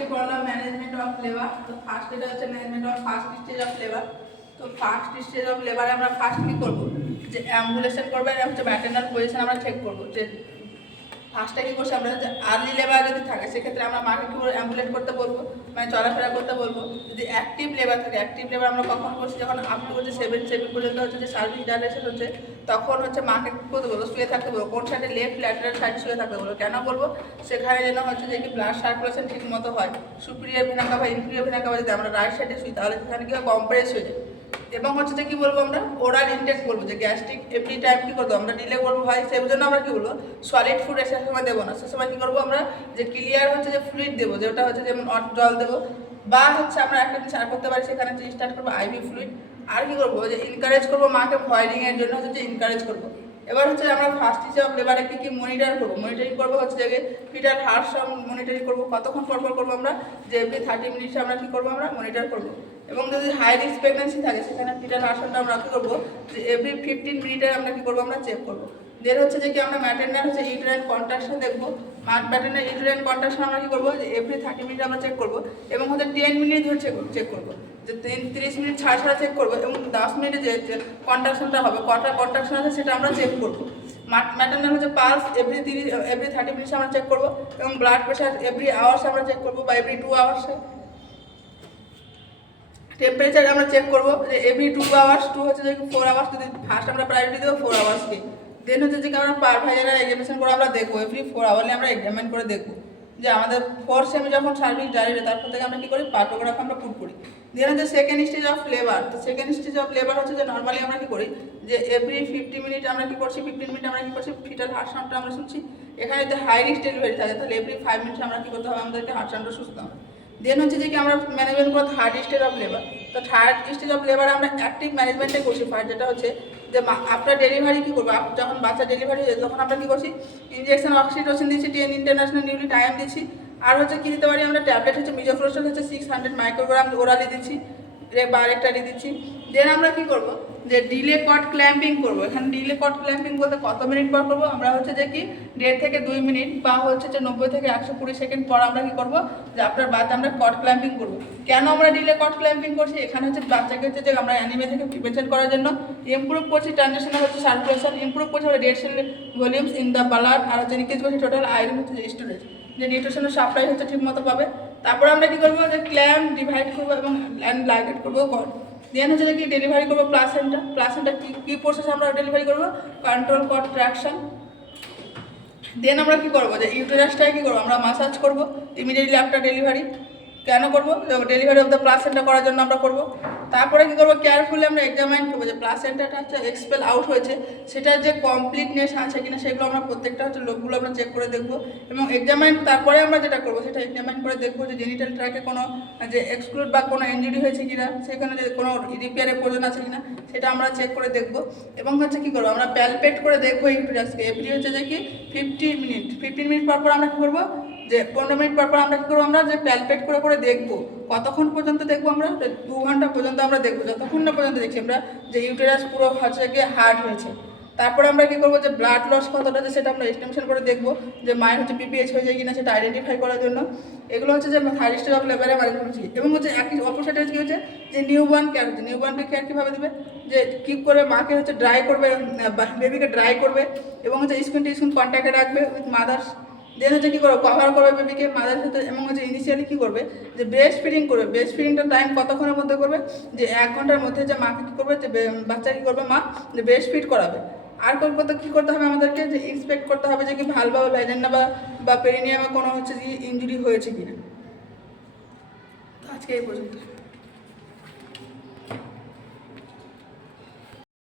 আজকে পড়লাম management of labour. তো ফার্স্ট এটা হচ্ছে management of first stage of labour. তো ফার্স্ট স্টেজ অফ লেবারে আমরা ফার্স্ট কী করবো, যে অ্যাম্বুলেশন করবো, এটা হচ্ছে ম্যাটারনাল পজিশন আমরা চেক করবো। যে ফার্স্টটা কী করছি আমরা, যে আর্লি লেবার যদি থাকে সেক্ষেত্রে আমরা মাকে কী বলবো, অ্যাম্বুলেট করতে বলবো, মানে চলাফেরা করতে বলবো। যদি অ্যাক্টিভ লেবার থাকে, অ্যাক্টিভ লেবার আমরা কখন করছি, যখন আপ টু হচ্ছে 7 পর্যন্ত হচ্ছে যে সার্ভিস ডাইরেকশন হচ্ছে, তখন হচ্ছে মাকে কী করতে বলবো, শুয়ে থাকতে বলবো। কোন সাইডে, লেফট ল্যাটারাল সাইডে শুয়ে থাকতে বলবো। কেন বলবো, সেখানে যেন হচ্ছে যে কি ব্লাড সার্কুলেশন ঠিক মতো হয়। Superior vena CAVA, inferior vena CAVA যদি আমরা রাইট সাইডে শুই, তাহলে সেখানে কি হয়, কম্প্রেস হয়ে যায়। এবং হচ্ছে যে কী বলবো, আমরা ওরাল ইনটেক বলবো, যে গ্যাস্ট্রিক এভরি টাইম কী করবো আমরা ডিলে করবো হয়, সেই জন্য আমরা কী বলবো, সলিড ফুড সে সময় দেবো না। সে সময় কী করবো আমরা, যে ক্লিয়ার হচ্ছে যে ফ্লুইড দেবো, যেটা হচ্ছে যেমন জল দেবো, বা হচ্ছে আমরা একটা জিনিস আর করতে পারি, সেখানে হচ্ছে স্টার্ট করবো আইভি ফ্লুইড। আর কী করবো, যে ইনকারেজ করবো মাকে ভয়েডিংয়ের জন্য হচ্ছে যে ইনকারেজ করবো। এবার হচ্ছে আমরা ফার্স্ট স্টেজ অফ লেবারে কী মনিটর করবো, মনিটরিং করবো হচ্ছে যে ফিটাল হার্ট সাউন্ড মনিটরিং করবো। কতক্ষণ পর করবো আমরা, যে এভরি 30 মিনিটসে আমরা কী করবো, আমরা মনিটর করবো। এবং যদি হাই রিস্ক প্রেগনেন্সি থাকে, সেখানে ফিটাল হার্ট সাউন্ডটা আমরা কী করবো, যে এভরি 15 মিনিটে আমরা কী করবো, আমরা চেক করবো। দেন হচ্ছে যে কি আমরা ম্যাটারনাল হচ্ছে ইউটেরাইন কন্ট্রাকশন দেখবো। ম্যাটারনাল ইউটেরাইন কন্ট্রাকশন আমরা কী করবো, যে এভরি 30 মিনিট আমরা চেক করবো। এবং হচ্ছে 10 মিনিট ধরে চেক করবো, যে 30 মিনিট ছাড়া চেক করবো। এবং 10 মিনিটে যে কন্ট্রাকশনটা হবে, কটা কন্ট্রাকশন আছে সেটা আমরা চেক করবো। ম্যাটারনাল হচ্ছে পালস এভরি 30 মিনিটস আমরা চেক করবো। এবং ব্লাড প্রেশার এভরি আওয়ার্স আমরা চেক করবো, বা এভরি 2 আওয়ার্সে। টেম্পারেচার আমরা চেক করবো, যে এভরি 2 আওয়ার্স, 2 হচ্ছে যে 4 আওয়ার্স, যদি ফার্স্ট আমরা প্রায়োরিটি দেবো 4 আওয়ার্সকে। দেন হচ্ছে যে আমরা পার ভাইজারা এক্সামিনেশন করে আমরা দেখবো, এভরি 4 আওয়ারলি আমরা এক্সামিন করে দেখবো, যে আমাদের 4 সেমে যখন সার্ভিস ডায়রি, তারপর থেকে আমরা কী করি, পার্টোগ্রাফ আমরা পুট করি। দেন হচ্ছে সেকেন্ড স্টেজ অফ লেবার। তো সেকেন্ড স্টেজ অফ লেবার হচ্ছে যে নর্মালি আমরা কী করি, যে এভরি 50 মিনিট আমরা কী করছি, 15 মিনিট আমরা কী করছি, ফিটাল হার্ট সাউন্ডটা আমরা শুনছি। এখানে যদি হাই রিস্ক ডেলিভারি থাকে, তাহলে এভরি 5 মিনিটস আমরা কী করতে হবে, আমাদেরকে হার্ট সাউন্ডটা শুনতে হবে। দেন হচ্ছে যে কি আমরা ম্যানেজমেন্ট করবো থার্ড স্টেজ অফ লেবার। তো থার্ড স্টেজ অফ লেবার আমরা অ্যাক্টিভ ম্যানেজমেন্টে করছি ফার্স্ট, যেটা হচ্ছে যে আফটার ডেলিভারি কী করবো, যখন বাচ্চা ডেলিভারি হয়েছে তখন আমরা কী করছি, ইঞ্জেকশন অক্সিটোসিন দিচ্ছি, 10 ইন্টারন্যাশনাল নিউলি টাইম দিচ্ছি। আর হচ্ছে কী দিতে পারি আমরা, ট্যাবলেট হচ্ছে মিজোফ্লোস্টাল হচ্ছে 600 মাইক্রোগ্রাম ওরালি দিচ্ছি, বা আরেকটা দিচ্ছি। দেন আমরা কী করবো, যে ডিলে কট ক্ল্যাম্পিং করবো। এখানে ডিলে কট ক্ল্যাম্পিং বলতে কত মিনিট পর করবো আমরা, হচ্ছে যে কি 1.5 থেকে 2 মিনিট, বা হচ্ছে যে 90 থেকে 120 সেকেন্ড পর আমরা কী করবো, যে আপনার বাচ্চা আমরা কট ক্ল্যাম্পিং করবো। কেন আমরা ডিলে কট ক্ল্যাম্পিং করছি, এখানে হচ্ছে বাচ্চাকে হচ্ছে যে আমরা অ্যানিমিয়া থেকে প্রিভেনশন করার জন্য ইমপ্রুভ করছি ট্রানজিশনাল হচ্ছে সার্কুলেশন, ইমপ্রুভ করছি red cell volumes in the blood, আর হচ্ছে ইনক্রিজ করছি টোটাল আয়রন হচ্ছে যে স্টোরেজ, যে নিউট্রিশনের সাপ্লাই হচ্ছে ঠিক মতো পাবে। তারপরে আমরা কী করবো, যে ক্ল্যাম্প ডিভাইড করবো এবং লাইকেট করবো কট। দেন হচ্ছে যে কি ডেলিভারি করবো প্লাসেন্টা কী প্রসেস আমরা ডেলিভারি করবো, কন্ট্রোল কন্ট্রাকশন। দেন আমরা কী করবো, যে ইউটেরাসটাকে কী করবো, আমরা মাসাজ করবো ইমিডিয়েটলি আফটার ডেলিভারি। কেন করবো, ডেলিভারি অফ দ্য প্লাসেন্টা করার জন্য আমরা করবো। তারপরে কী করবো, কেয়ারফুলি আমরা এক্সামাইন করবো, যে প্লাসেন্টাটা হচ্ছে এক্সপেল আউট হয়েছে, সেটার যে কমপ্লিটনেস আছে কিনা, সেগুলো আমরা প্রত্যেকটা হচ্ছে লোকগুলো আমরা চেক করে দেখবো। এবং এক্সামাইন তারপরে আমরা যেটা করবো, সেটা এক্সামাইন করে দেখবো যে জেনিটাল ট্র্যাকে কোনো যে এক্সক্লুড বা কোনো ইনজুরি হয়েছে কিনা, সেখানে যে কোনো রিপেয়ারের প্রয়োজন আছে কিনা, সেটা আমরা চেক করে দেখবো। এবং হচ্ছে কী করবো, আমরা প্যালপেট করে দেখবো ইউটেরাসকে এভরি হচ্ছে যে কি 15 মিনিট পর আমরা কী করবো, যে 15 মিনিট পর আমরা কী করবো, আমরা যে প্যালপেট করে দেখবো। কতক্ষণ পর্যন্ত দেখবো আমরা, 2 ঘন্টা পর্যন্ত আমরা দেখবো, যতক্ষণ না পর্যন্ত দেখছি আমরা যে ইউটেরাস পুরো হচ্ছে গিয়ে হার্ড হয়েছে। তারপরে আমরা কী করবো, যে ব্লাড লস কতটা আছে সেটা আমরা এস্টিমেশন করে দেখবো, যে মায়ের হচ্ছে পিপিএইচ হয়ে যায় কিনা সেটা আইডেন্টিফাই করার জন্য। এগুলো হচ্ছে যে থার্ড স্টেজ অফ লেবারে আমরা করছি। এবং হচ্ছে একই অপোসাইড হচ্ছে কী হচ্ছে, যে নিউবর্ন কেয়ার হচ্ছে, নিউবর্নকে কেয়ার কীভাবে দেবে, যে কী করে মাকে হচ্ছে ড্রাই করবে, বেবিকে ড্রাই করবে, এবং হচ্ছে স্কিন টু স্কিন কন্ট্যাক্টে রাখবে উইথ মাদার্স। দেন হচ্ছে কী করবে, কভার করবে বেবিকে মাদারের সাথে। এবং হচ্ছে ইনিশিয়ালি কী করবে, যে ব্রেস্ট ফিডিং করবে। ব্রেস্ট ফিডিংটার টাইম কতক্ষণের মধ্যে করবে, যে 1 ঘন্টার মধ্যে যে মাকে কী করবে, যে বাচ্চা কী করবে, মা যে ব্রেস্ট ফিড করাবে। আর কত কী করতে হবে আমাদেরকে, যে ইন্সপেক্ট করতে হবে যে কি ভালভা বা ভ্যাজিনা বা পেরিনিয়ামে কোনো হচ্ছে যে ইনজুরি হয়েছে কিনা। তো আজকে এই পর্যন্ত।